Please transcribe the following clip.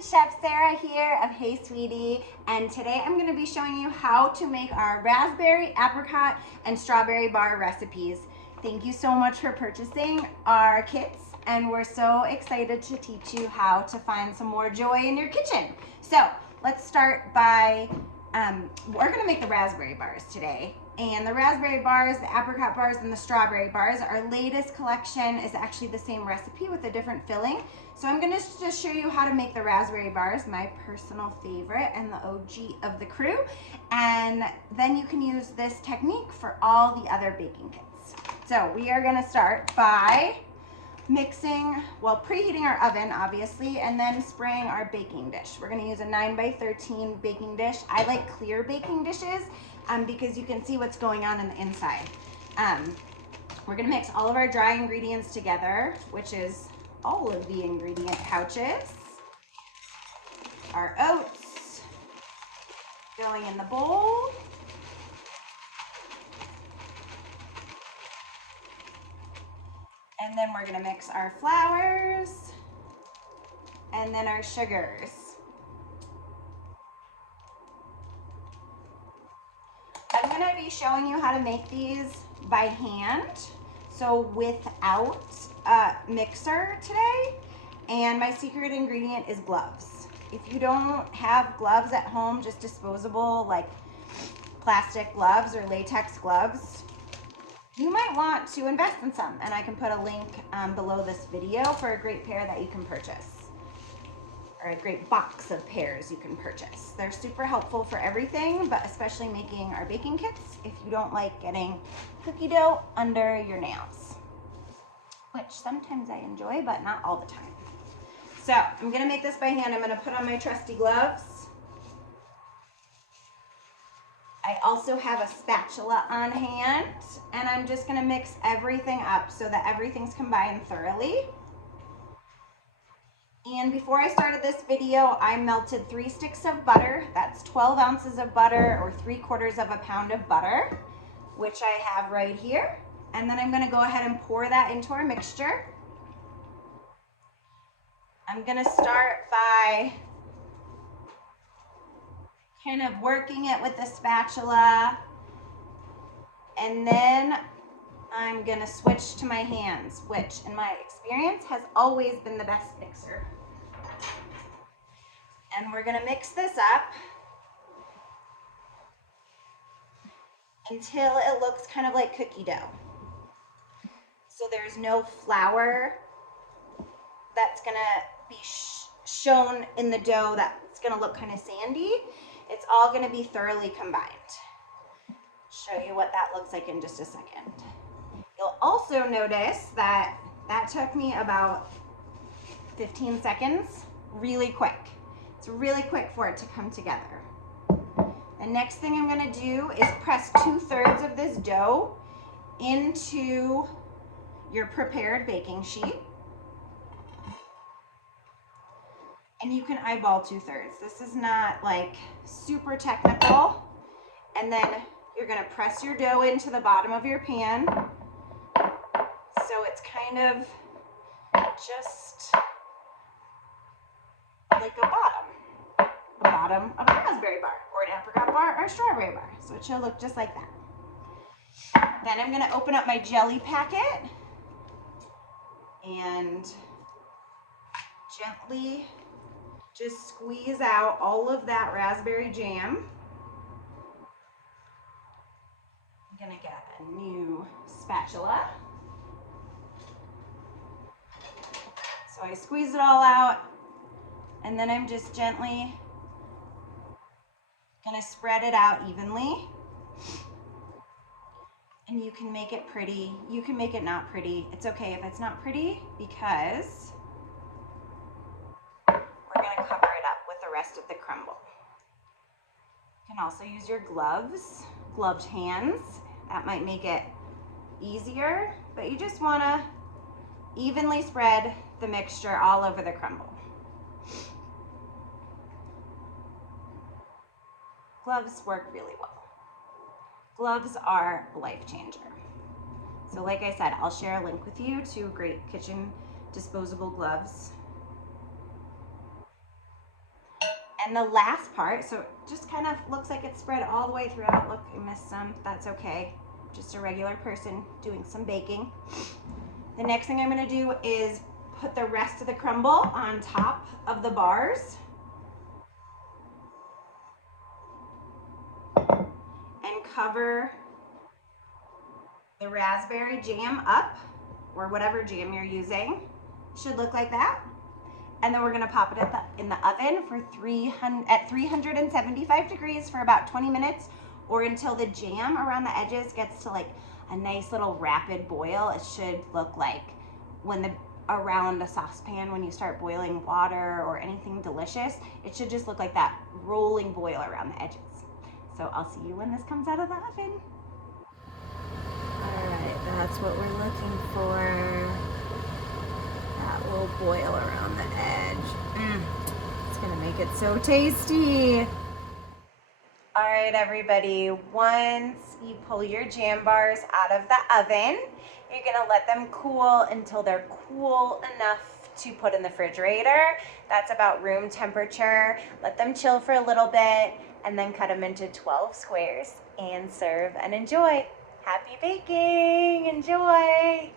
Chef Sarah here of Hey Sweetie, and today I'm going to be showing you how to make our raspberry, apricot, and strawberry bar recipes. Thank you so much for purchasing our kits, and we're so excited to teach you how to find some more joy in your kitchen. So let's start by, we're going to make the raspberry bars today. And the raspberry bars, the apricot bars, and the strawberry bars, our latest collection is actually the same recipe with a different filling. So I'm gonna just show you how to make the raspberry bars, my personal favorite and the OG of the crew. And then you can use this technique for all the other baking kits. So we are gonna start by mixing, well, preheating our oven, obviously, and then spraying our baking dish. We're gonna use a 9x13 baking dish. I like clear baking dishes because you can see what's going on the inside. We're gonna mix all of our dry ingredients together, which is all of the ingredient pouches. Our oats going in the bowl. And then we're gonna mix our flours and then our sugars. I'm gonna be showing you how to make these by hand, so without a mixer today. And my secret ingredient is gloves. If you don't have gloves at home, just disposable, like plastic gloves or latex gloves, you might want to invest in some, and I can put a link below this video for a great pair that you can purchase, or a great box of pairs you can purchase. They're super helpful for everything, but especially making our baking kits if you don't like getting cookie dough under your nails, which sometimes I enjoy, but not all the time. So I'm gonna make this by hand. I'm gonna put on my trusty gloves. I also have a spatula on hand, and I'm just gonna mix everything up so that everything's combined thoroughly. And before I started this video, I melted 3 sticks of butter. That's 12 ounces of butter, or 3/4 of a pound of butter, which I have right here. And then I'm gonna go ahead and pour that into our mixture. I'm gonna start by kind of working it with the spatula, and then I'm gonna switch to my hands, which in my experience has always been the best mixer. And we're gonna mix this up until it looks kind of like cookie dough. So there's no flour that's gonna be shown in the dough that's gonna look kind of sandy. It's all gonna be thoroughly combined. Show you what that looks like in just a second. You'll also notice that that took me about 15 seconds, really quick. It's really quick for it to come together. The next thing I'm gonna do is press 2/3 of this dough into your prepared baking sheet. And you can eyeball 2/3. This is not like super technical. And then you're gonna press your dough into the bottom of your pan. So it's kind of just like a bottom of a raspberry bar, or an apricot bar, or a strawberry bar. So it should look just like that. Then I'm gonna open up my jelly packet and gently just squeeze out all of that raspberry jam. I'm gonna get a new spatula. So I squeeze it all out, and then I'm just gently gonna spread it out evenly. And you can make it pretty, you can make it not pretty. It's okay if it's not pretty, because we're gonna cover it up with the rest of the crumble. You can also use your gloves, gloved hands. That might make it easier, but you just wanna evenly spread the mixture all over the crumble. Gloves work really well. Gloves are a life changer. So like I said, I'll share a link with you to great kitchen disposable gloves And the last part, so it just kind of looks like it's spread all the way throughout. Look, I missed some. That's okay. Just a regular person doing some baking. The next thing I'm going to do is put the rest of the crumble on top of the bars. And cover the raspberry jam up, or whatever jam you're using. Should look like that. And then we're gonna pop it in the oven for 375 degrees for about 20 minutes, or until the jam around the edges gets to like a nice little rapid boil. It should look like when around a saucepan when you start boiling water or anything delicious, it should just look like that rolling boil around the edges. So I'll see you when this comes out of the oven. All right, that's what we're looking for. That will boil around the edge. It's gonna make it so tasty. All right, everybody, once you pull your jam bars out of the oven, you're gonna let them cool until they're cool enough to put in the refrigerator. That's about room temperature. Let them chill for a little bit and then cut them into 12 squares and serve and enjoy. Happy baking, enjoy.